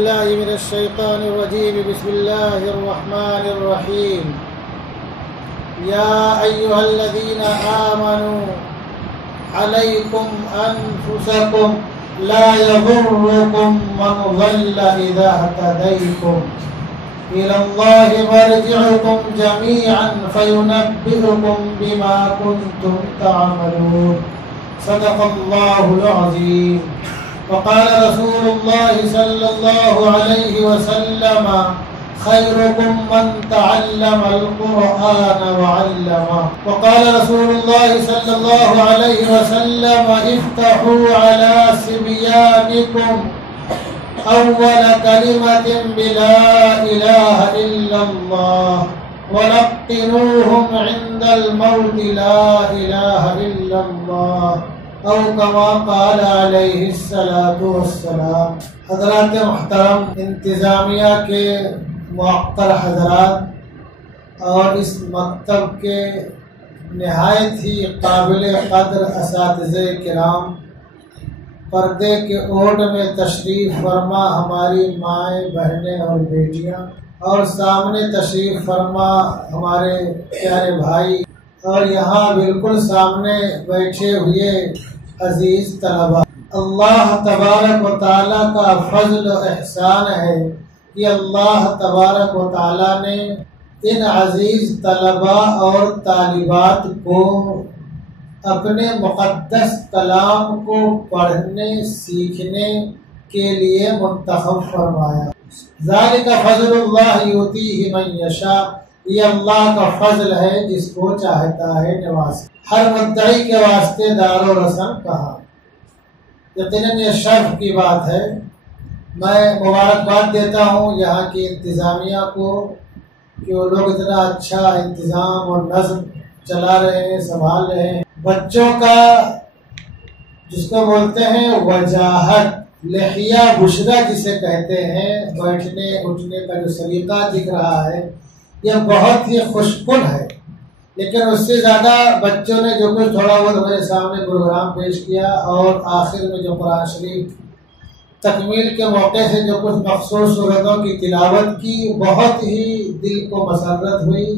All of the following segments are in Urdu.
الله من الشيطان الرجيم. بسم الله الرحمن الرحيم. يا أيها الذين آمنوا عليكم أنفسكم لا يضركم من ضل إذا اهتديتم إلى الله مرجعكم جميعا فينبئكم بما كنتم تعملون. صدق الله العظيم. وقال رسول الله صلى الله عليه وسلم خيركم من تعلم القرآن وعلمه. وقال رسول الله صلى الله عليه وسلم افتحوا على صبيانكم أول كلمة بلا إله إلا الله ولقنوهم عند الموت لا إله إلا الله او کما قال علیہ الصلاۃ والسلام. حضرات محترم، انتظامیہ کے معقر حضرات اور اس مکتب کے نہایت ہی قابل قدر اساتذہ کرام، پردے کے اوٹ میں تشریف فرما ہماری مائیں، بہنیں اور بیٹیاں، اور سامنے تشریف فرما ہمارے پیارے بھائی، اور یہاں بالکل سامنے بیٹھے ہوئے عزیز طلباء، اللہ تبارک و تعالیٰ کا فضل و احسان ہے کہ اللہ تبارک و تعالیٰ نے ان عزیز طلباء اور طالبات کو اپنے مقدس کلام کو پڑھنے سیکھنے کے لیے منتخب فرمایا. ذالک فضل اللہ یؤتیہ من یشاء، یہ اللہ کا فضل ہے جس کو چاہتا ہے نواز. ہر مدعی کے واسطے دار و رسم کہا. یقیناً یہ شرف کی بات ہے. میں مبارکباد دیتا ہوں یہاں کی انتظامیہ کو کہ وہ لوگ اتنا اچھا انتظام اور نظم چلا رہے ہیں، سنبھال رہے ہیں. بچوں کا جس کو بولتے ہیں وجاہت، لحیہ بشرا جسے کہتے ہیں، بیٹھنے اٹھنے کا جو سلیقہ دکھ رہا ہے یہ بہت ہی خوشکن ہے. لیکن اس سے زیادہ بچوں نے جو کچھ تھوڑا بہت ہمارے سامنے پروگرام پیش کیا اور آخر میں جو قرآن شریف تکمیل کے موقع سے جو کچھ مخصوص صورتوں کی تلاوت کی، بہت ہی دل کو مسرت ہوئی.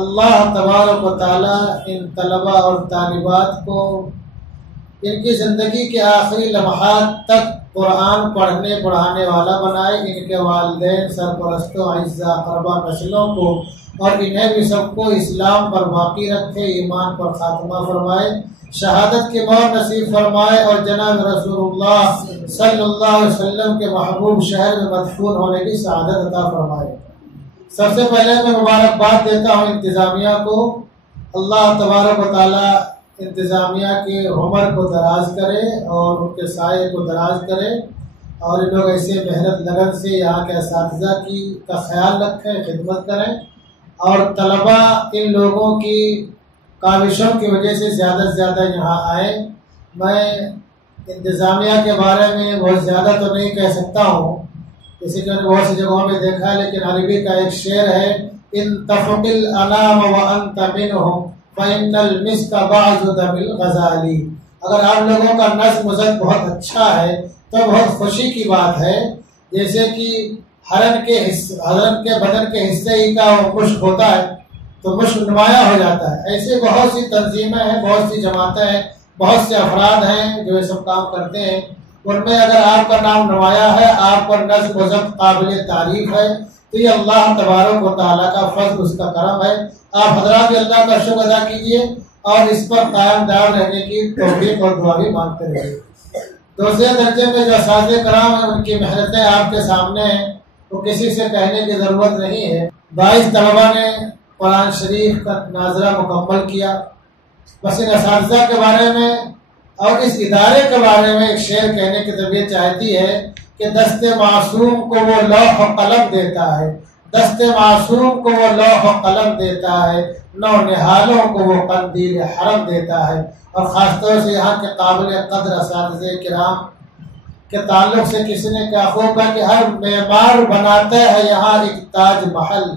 اللہ تبارک و تعالیٰ ان طلباء اور طالبات کو ان کی زندگی کے آخری لمحات تک قرآن پڑھنے پڑھانے والا بنائے. ان کے والدین، سرپرستوں، اعزاء اقربا نسلوں کو اور انہیں بھی سب کو اسلام پر باقی رکھے، ایمان پر خاتمہ فرمائے، شہادت کی موت نصیب فرمائے اور جناب رسول اللہ صلی اللہ علیہ وسلم کے محبوب شہر میں مدفون ہونے کی سعادت عطا فرمائے. سب سے پہلے میں مبارکباد دیتا ہوں انتظامیہ کو. اللہ تبارک و تعالیٰ انتظامیہ کی عمر کو دراز کرے اور ان کے سائے کو دراز کرے، اور ان لوگ ایسے محنت لگن سے یہاں کے اساتذہ کا خیال رکھیں، خدمت کریں، اور طلباء ان لوگوں کی کاوشوں کی وجہ سے زیادہ سے زیادہ یہاں آئیں. میں انتظامیہ کے بارے میں بہت زیادہ تو نہیں کہہ سکتا ہوں، جیسے کہ میں نے بہت سی جگہوں میں دیکھا ہے، لیکن عربی کا ایک شعر ہے، ان تفق الانام وانت منهم فإن المسك بعض دم الغزالی. اگر آپ لوگوں کا نظم و ضبط بہت اچھا ہے تو بہت خوشی کی بات ہے. جیسے کہ ہرن کے بدن کے حصے ہی کا وہ مشک ہوتا ہے تو مشک نمایاں ہو جاتا ہے. ایسے بہت سی تنظیمیں ہیں، بہت سی جماعتیں ہیں، بہت سے افراد ہیں جو یہ سب کام کرتے ہیں. ان میں اگر آپ کا نام نمایاں ہے، آپ پر نظم و ضبط قابل تعریف ہے، تو یہ اللہ تبارک و تعالیٰ کا فضل، اس کا کرم ہے. آپ حضرات بھی اللہ کا شکر ادا کیجیے اور اس پر قائم دائم رہنے کی توفیق اور دعا بھی مانگتے رہیے. دوسرے درجے میں جو اساتذہ کرام ہیں ان کی محنتیں آپ کے سامنے ہیں، وہ کسی سے کہنے کی ضرورت نہیں ہے. 22 طلباء نے قرآن شریف کا ناظرہ مکمل کیا. بس ان اساتذہ کے بارے میں اور اس ادارے کے بارے میں ایک شعر کہنے کی طبیعت چاہتی ہے کہ دست معصوم کو وہ لوح و قلم دیتا ہے، دست معصوم کو وہ لوح و قلم دیتا ہے، نو نہالوں کو وہ قندیل حرم دیتا ہے. اور خاص طور سے یہاں کے قابل قدر اساتذہ کرام کے تعلق سے کسی نے کیا خوب کہا کہ ہر معمار بناتا ہے یہاں ایک تاج محل،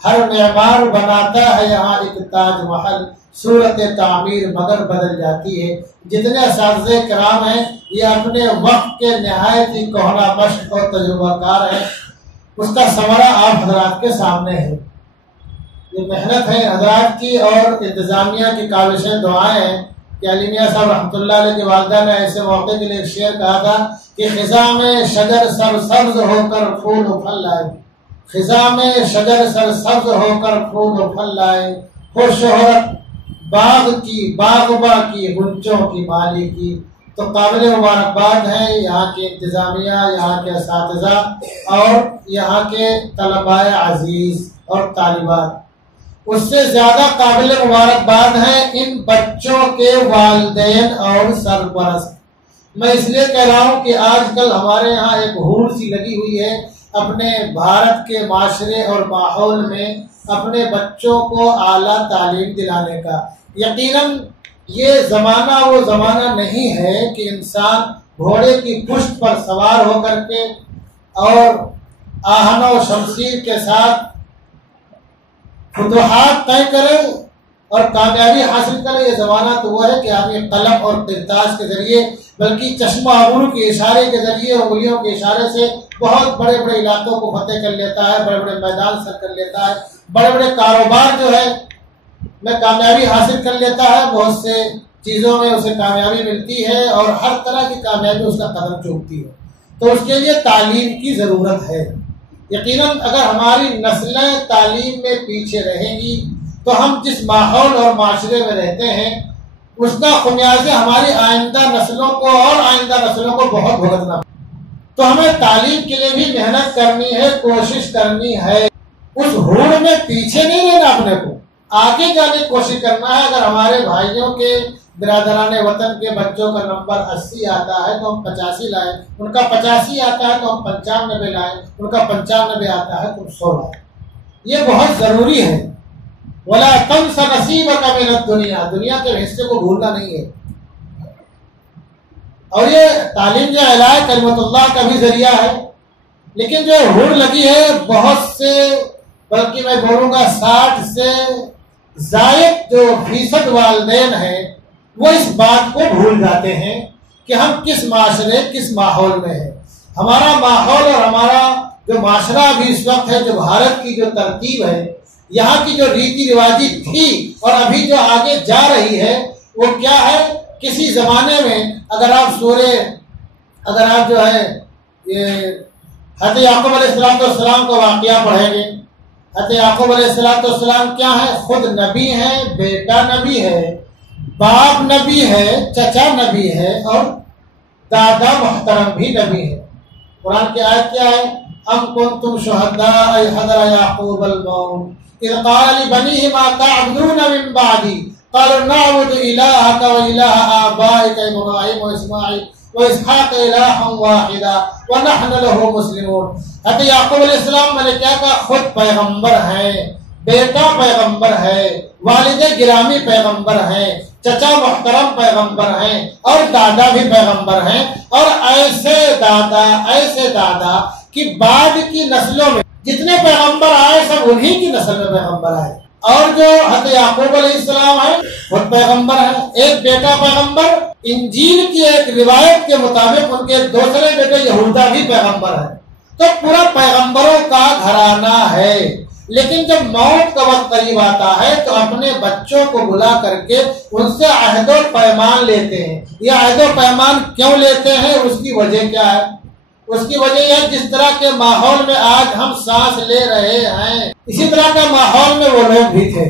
ہر معمار بناتا ہے یہاں ایک تاج محل. صورت تعمیر مگر بدل جاتی ہے۔ جتنے اساتذہ کرام ہیں یہ اپنے وقت کے نہایت ہی کوہنا مشق اور تجربہ کار ہیں، اس کا ثمرہ آپ حضرات کے سامنے ہے۔ یہ محنت ہے حضرات کی اور انتظامیہ کی کاوشیں دعائیں ہیں کہ علی میاں صاحب رحمۃ اللہ علیہ کی والدہ نے ایسے موقع کے لیے ایک شعر کہا تھا کہ خزاں میں شجر سر سبز ہو کر پھول و پھل لائے، خزاں میں شجر سر سبز ہو کر پھول و پھل لائے، ہو شہرت باغ کی باغباں کی غنچوں کی مالی کی۔ تو قابل مبارکباد ہیں یہاں کی انتظامیہ، یہاں کے اساتذہ اور یہاں کے طلباء عزیز اور طالبات۔ اس سے زیادہ قابل مبارکباد ہیں ان بچوں کے والدین اور سرپرست۔ میں اس لیے کہہ رہا ہوں کہ آج کل ہمارے یہاں ایک ہور سی لگی ہوئی ہے اپنے بھارت کے معاشرے اور ماحول میں اپنے بچوں کو اعلیٰ تعلیم دلانے کا۔ یقیناً یہ زمانہ وہ زمانہ نہیں ہے کہ انسان گھوڑے کی پشت پر سوار ہو کر کے اور آہن و شمشیر کے ساتھ فتوحات طے کرے اور کامیابی حاصل کرے۔ یہ زمانہ تو وہ ہے کہ آدمی قلم اور کرتاس کے ذریعے بلکہ چشمہ ابرو کے اشارے کے ذریعے، انگلیوں کے اشارے سے بہت بڑے بڑے علاقوں کو فتح کر لیتا ہے، بڑے بڑے میدان سر کر لیتا ہے، بڑے بڑے کاروبار جو ہے میں کامیابی حاصل کر لیتا ہے، بہت سے چیزوں میں اسے کامیابی ملتی ہے اور ہر طرح کی کامیابی اس کا قدم چومتی ہے۔ تو اس کے لیے تعلیم کی ضرورت ہے۔ یقیناً اگر ہماری نسلیں تعلیم میں پیچھے رہیں گی تو ہم جس ماحول اور معاشرے میں رہتے ہیں اس کا خمیازہ ہماری آئندہ نسلوں کو اور آئندہ نسلوں کو بہت بھگتنا۔ تو ہمیں تعلیم کے لیے بھی محنت کرنی ہے، کوشش کرنی ہے، اس ہوڑ میں پیچھے نہیں رہنا، اپنے کو آگے جانے کی کوشش کرنا ہے۔ اگر ہمارے بھائیوں کے برادران وطن کے بچوں کا نمبر 80 آتا ہے تو ہم 85 لائیں، ان کا 85 آتا ہے تو ہم 95 لائیں، ان کا 95 آتا ہے تو 100 لائیں۔ یہ بہت ضروری ہے۔ وَلَا تَنْسَ نَصِيبَكَ مِنَ الدُّنْيَا، دنیا کے حصے کو بھولنا نہیں ہے۔ اور یہ تعلیم جو اعلاء کلمت اللہ کا بھی ذریعہ ہے، لیکن جو ہوڑ لگی ہے بہت سے، بلکہ میں بولوں گا 60 سے زائد جو فیصد والدین ہیں وہ اس بات کو بھول جاتے ہیں کہ ہم کس معاشرے کس ماحول میں ہیں۔ ہمارا ماحول اور ہمارا جو معاشرہ ابھی اس وقت ہے، جو بھارت کی جو ترتیب ہے، یہاں کی جو ریتی رواجی تھی اور ابھی جو آگے جا رہی ہے وہ کیا ہے؟ کسی زمانے میں اگر آپ جو ہے یہ حضرت یعقوب علیہ السلام کا واقعہ پڑھیں گے، حضرت یعقوب علیہ السلام کیا ہے؟ خود نبی ہیں، بیٹا نبی ہے، باپ نبی ہے، چچا نبی ہے اور دادا محترم بھی نبی ہے۔ قرآن کی آیت کیا ہے؟ ام کنتم شہداء اذ حضر یعقوب الموت اذ قال لبنیہ ما تعبدون من بعدی قالوا نعبد الہک و الہ آبائک ابراہیم و اسماعیل واسحاق الہا واحدا ونحن له مسلمون۔ حضرت یعقوب علیہ السلام میں نے کیا کہا؟ خود پیغمبر ہیں، بیٹا پیغمبر ہے، والد گرامی پیغمبر ہیں، چچا محترم پیغمبر ہیں اور دادا بھی پیغمبر ہیں، اور ایسے دادا کہ بعد کی نسلوں میں جتنے پیغمبر آئے سب انہی کی نسل میں پیغمبر آئے۔ اور جو حضرت یعقوب علیہ السلام ہیں وہ پیغمبر ہیں، ایک بیٹا پیغمبر، انجیل کی ایک روایت کے مطابق ان کے دوسرے بیٹے یہودا بھی پیغمبر ہیں۔ تو پورا پیغمبروں کا گھرانہ ہے۔ لیکن جب موت کا وقت قریب آتا ہے تو اپنے بچوں کو بلا کر کے ان سے عہد و پیمان لیتے ہیں۔ یہ عہد و پیمان کیوں لیتے ہیں؟ اس کی وجہ کیا ہے؟ اس کی وجہ یہ جس طرح کے ماحول میں آج ہم سانس لے رہے ہیں اسی طرح کے ماحول میں وہ لوگ بھی تھے،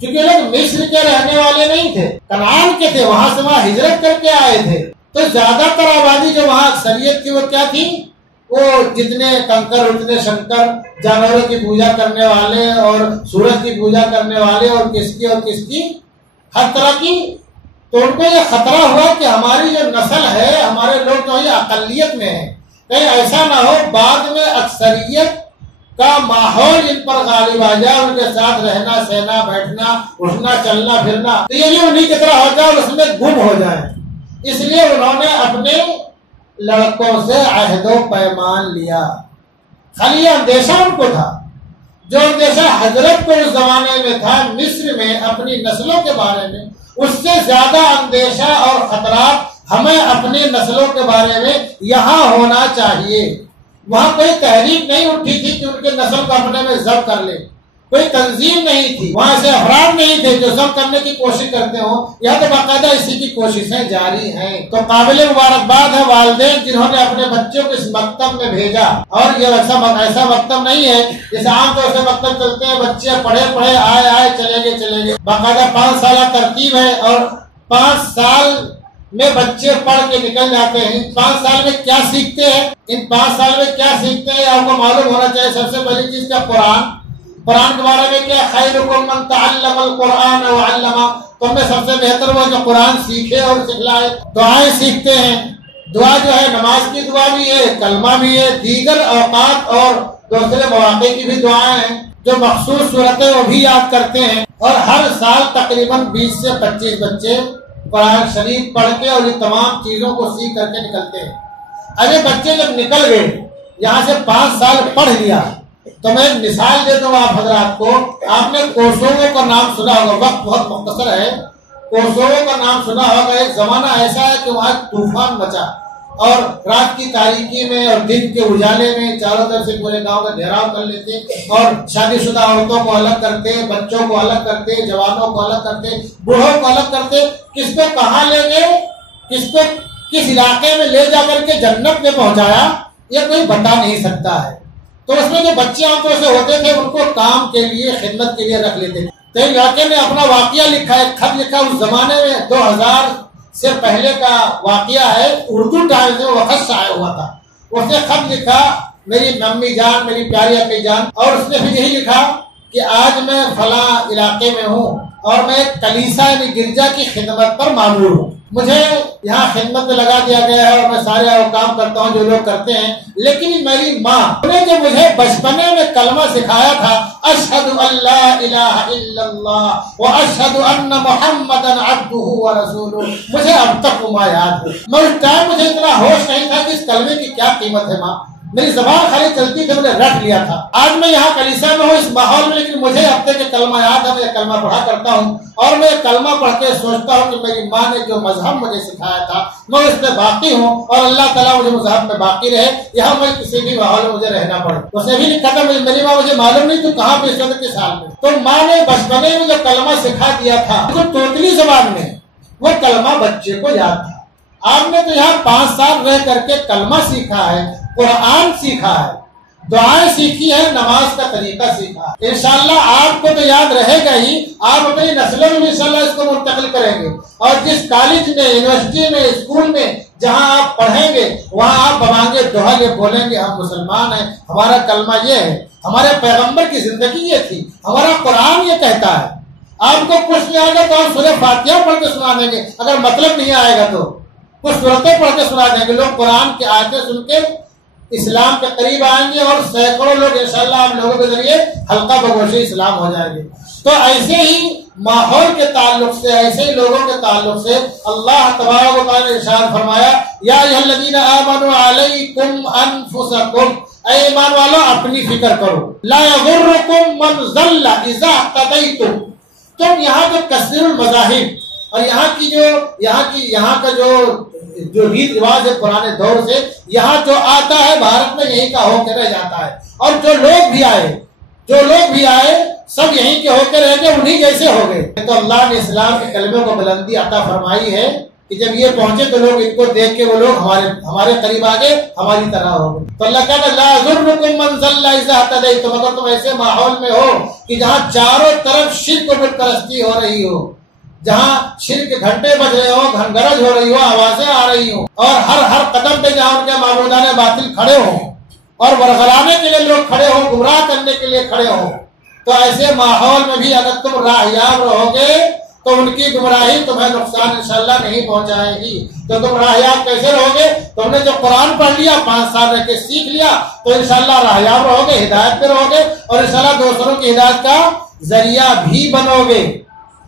کیونکہ لوگ مصر کے رہنے والے نہیں تھے، کنعان کے تھے، وہاں سے وہاں ہجرت کر کے آئے تھے۔ تو زیادہ تر آبادی جو وہاں اکثریت کی وہ کیا تھی؟ وہ جتنے کنکر اتنے شنکر، جانوروں کی پوجا کرنے والے اور سورج کی پوجا کرنے والے اور کس کی ہر طرح کی۔ تو ان کو یہ خطرہ ہوا کہ ہماری جو نسل ہے، ہمارے لوگ جو یہ اقلیت میں ہیں، کہیں ایسا نہ ہو بعد میں اکثریت کا ماحول ان پر غالب آ جائے، ان کے ساتھ رہنا سہنا بیٹھنا اٹھنا چلنا پھرنا تو یہ بھی انہی کی طرح ہو جائے اور اس میں گم ہو جائے۔ اس لیے انہوں نے اپنے لڑکوں سے عہد و پیمان لیا، خالی یہ اندیشہ ان کو تھا جو اندیشہ حضرت کو اس زمانے میں تھا مصر میں اپنی نسلوں کے بارے میں، اس سے زیادہ اندیشہ اور خطرات ہمیں اپنی نسلوں کے بارے میں یہاں ہونا چاہیے۔ وہاں کوئی تحریک نہیں اٹھی تھی کہ ان کے نسل کو اپنے میں ضبط کر لے، کوئی تنظیم نہیں تھی، وہاں سے افراد نہیں تھے جو ضبط کرنے کی کوشش کرتے ہوں، یہاں تو باقاعدہ اسی کی کوششیں جاری ہیں۔ تو قابل مبارکباد ہے والدین جنہوں نے اپنے بچوں کو اس مکتب میں بھیجا، اور یہ ایسا مکتب نہیں ہے جیسے عام طور سے مکتب چلتے ہیں، بچے پڑھے آئے چلے گئے۔ باقاعدہ 5 سالہ ترتیب ہے، اور 5 سال میں بچے پڑھ کے نکل جاتے ہیں۔ 5 سال میں کیا سیکھتے ہیں، ان 5 سال میں کیا سیکھتے ہیں آپ کو معلوم ہونا چاہیے۔ سب سے پہلی چیز کیا؟ قرآن کے بارے میں کیا؟ خیرکم من تعلم القرآن وعلمہ، تم میں سب سے بہتر وہ جو قرآن سیکھے اور سکھلائے۔ دعائیں سیکھتے ہیں، دعا جو ہے نماز کی دعا بھی ہے، کلمہ بھی ہے، دیگر اوقات اور دوسرے مواقع کی بھی دعائیں ہیں، جو مخصوص صورتیں وہ بھی یاد کرتے ہیں۔ اور ہر سال تقریباً 20 سے 25 بچے قرآن شریف پڑھ کے اور یہ تمام چیزوں کو سیکھ کر کے نکلتے ہیں۔ ارے بچے جب نکل گئے یہاں سے 5 سال پڑھ لیا، تو میں مثال دیتا ہوں آپ حضرات کو۔ آپ نے کوسوو کا نام سنا ہوگا، وقت بہت مختصر ہے۔ کوسوو کا نام سنا ہوگا۔ ایک زمانہ ایسا ہے کہ وہاں طوفان مچا، اور رات کی تاریکی میں اور دن کے اجالے میں چاروں طرف سے پورے گاؤں کا گھیراؤ کر لیتے، اور شادی شدہ عورتوں کو الگ کرتے، بچوں کو الگ کرتے، جوانوں کو الگ کرتے، بوڑھوں کو الگ کرتے۔ کس کو کہاں لے گئے، کس کو کس علاقے میں لے جا کر کے جنت میں پہنچایا، یہ کوئی بتا نہیں سکتا ہے۔ تو اس میں جو بچے عام طور سے ہوتے تھے ان کو کام کے لیے، خدمت کے لیے رکھ لیتے تھے۔ تو ایک لڑکے نے اپنا واقعہ لکھا ہے، خط لکھا۔ اس زمانے میں 2000 سے پہلے کا واقعہ ہے، اردو ٹائم میں وقت شائع ہوا تھا۔ اس نے خط لکھا، میری امی جان، میری پیاری اپی جان، اور اس نے پھر یہی لکھا کہ آج میں فلاں علاقے میں ہوں اور میں کلیسا یعنی گرجا کی خدمت پر مامور ہوں۔ مجھے یہاں خدمت میں لگا دیا گیا ہے اور میں سارے وہ کام کرتا ہوں جو لوگ کرتے ہیں، لیکن میری ماں نے جو مجھے بچپنے میں کلمہ سکھایا تھا، اشہد ان لا الہ الا اللہ واشہد ان محمدا عبدہ ورسولہ، مجھے اب تک وہ ماں یاد ہے۔ میں اس ٹائم مجھے اتنا ہوش نہیں تھا کہ اس کلمے کی کیا قیمت ہے ماں، میری زبان خالی چلتی تھی، میں نے رکھ لیا تھا۔ آج میں یہاں کلیسا میں ہوں اس ماحول میں، لیکن مجھے اب تک کلمہ یاد ہے، میں کلمہ پڑھا کرتا ہوں، اور میں کلمہ پڑھ کے سوچتا ہوں کہ میری ماں نے جو مذہب مجھے سکھایا تھا میں اس میں باقی ہوں، اور اللہ تعالیٰ مجھے مذہب میں باقی رہے، یہاں میں کسی بھی ماحول میں مجھے رہنا پڑے۔ اس نے بھی لکھا تھا میری ماں مجھے معلوم نہیں تو کہاں پہ صدر کے سال میں، تو ماں نے بچپنے میں جو کلمہ سکھا دیا تھا تو توتلی زبان میں وہ کلمہ بچے کو یاد تھا۔ آپ نے تو یہاں 5 سال رہ کر کے کلمہ سیکھا ہے، قرآن سیکھا ہے، دعائیں سیکھی ہے، نماز کا طریقہ سیکھا ہے۔ انشاءاللہ آپ کو تو یاد رہے گا ہی، آپ اپنی نسلوں میں انشاءاللہ اس کو منتقل کریں گے، اور جس کالج میں، یونیورسٹی میں، اسکول میں جہاں آپ پڑھیں گے وہاں آپ بمانگے دوہا یہ بولیں گے، ہم مسلمان ہیں، ہمارا کلمہ یہ ہے، ہمارے پیغمبر کی زندگی یہ تھی، ہمارا قرآن یہ کہتا ہے۔ آپ کو کچھ نہیں آئے گا تو ہم سورہ فاتحہ پڑھ کے سنا دیں گے، اگر مطلب نہیں آئے گا تو کچھ صورتیں پڑھ کے سنا دیں گے۔ لوگ قرآن کی آیتیں سن کے اسلام کے قریب آئیں گے، اور سینکڑوں لوگ انشاءاللہ آپ لوگوں کے ذریعے حلقہ بگوشی اسلام ہو جائیں گے۔ تو ایسے ہی ماحول کے تعلق سے، ایسے ہی لوگوں کے تعلق سے اللہ تبارک و تعالیٰ نے ارشاد فرمایا، یا ایھا الذین آمنوا علیکم انفسکم، اے ایمان والو اپنی فکر کرو، لا یضرکم من ضل اذا اہتدیتم۔ تم یہاں جو کثیر المذاہب اور یہاں کا جو ریت رواج ہے پرانے دور سے یہاں جو آتا ہے بھارت میں یہیں کا ہو کے رہ جاتا ہے، اور جو لوگ بھی آئے سب یہیں کے ہو کے رہ گئے، انہی جیسے ہو گئے۔ تو اللہ نے اسلام کے کلمے کو بلندی عطا فرمائی ہے کہ جب یہ پہنچے تو لوگ ان کو دیکھ کے وہ لوگ ہمارے قریب آگے ہماری طرح ہو گئے۔ تو اللہ کہتا ہے لا یضرکم من ضل اذا اہتدیتم، اگر تم ایسے ماحول میں ہو کہ جہاں چاروں طرف شرک و بت پرستی ہو رہی ہو، جہاں شرک کے گھنٹے بج رہے ہوں، گھنگرج ہو رہی ہو، آوازیں آ رہی ہوں، اور ہر قدم پہ جہاں ان کے معبودان باطل کھڑے ہوں اور ورغلانے کے لیے لوگ کھڑے ہوں، گمراہ کرنے کے لیے کھڑے ہوں، تو ایسے ماحول میں بھی اگر تم راہیاب رہو گے تو ان کی گمراہی تمہیں نقصان انشاءاللہ نہیں پہنچائے گی۔ تو تم راہیاب کیسے رہو گے؟ تم نے جو قرآن پڑھ لیا، 5 سال رہ کے سیکھ لیا، تو انشاءاللہ راہیاب رہو گے، ہدایت پہ رہو گے، اور انشاءاللہ دوسروں کی ہدایت کا ذریعہ بھی بنو گے،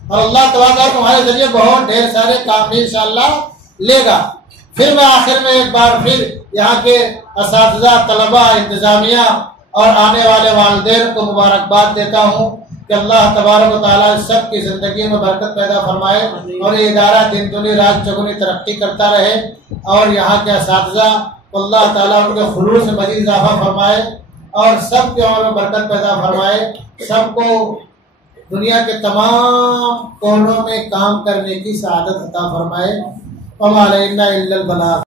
اور اللہ تبارک تمہارے ذریعے بہت ڈھیر سارے کام بھی انشاءاللہ لے گا۔ پھر میں آخر میں ایک بار پھر یہاں کے اساتذہ، طلباء، انتظامیہ اور آنے والے والدین کو مبارکباد دیتا ہوں کہ اللہ تبارک و تعالیٰ سب کی زندگی میں برکت پیدا فرمائے اور یہ ادارہ دن دنی رات چگنی ترقی کرتا رہے، اور یہاں کے اساتذہ اللہ تعالیٰ ان کے خلوص میں مزید اضافہ فرمائے اور سب کے عمر میں برکت پیدا فرمائے، سب کو دنیا کے تمام کونوں میں کام کرنے کی سعادت عطا فرمائے۔ وما علینا الا البلاغ۔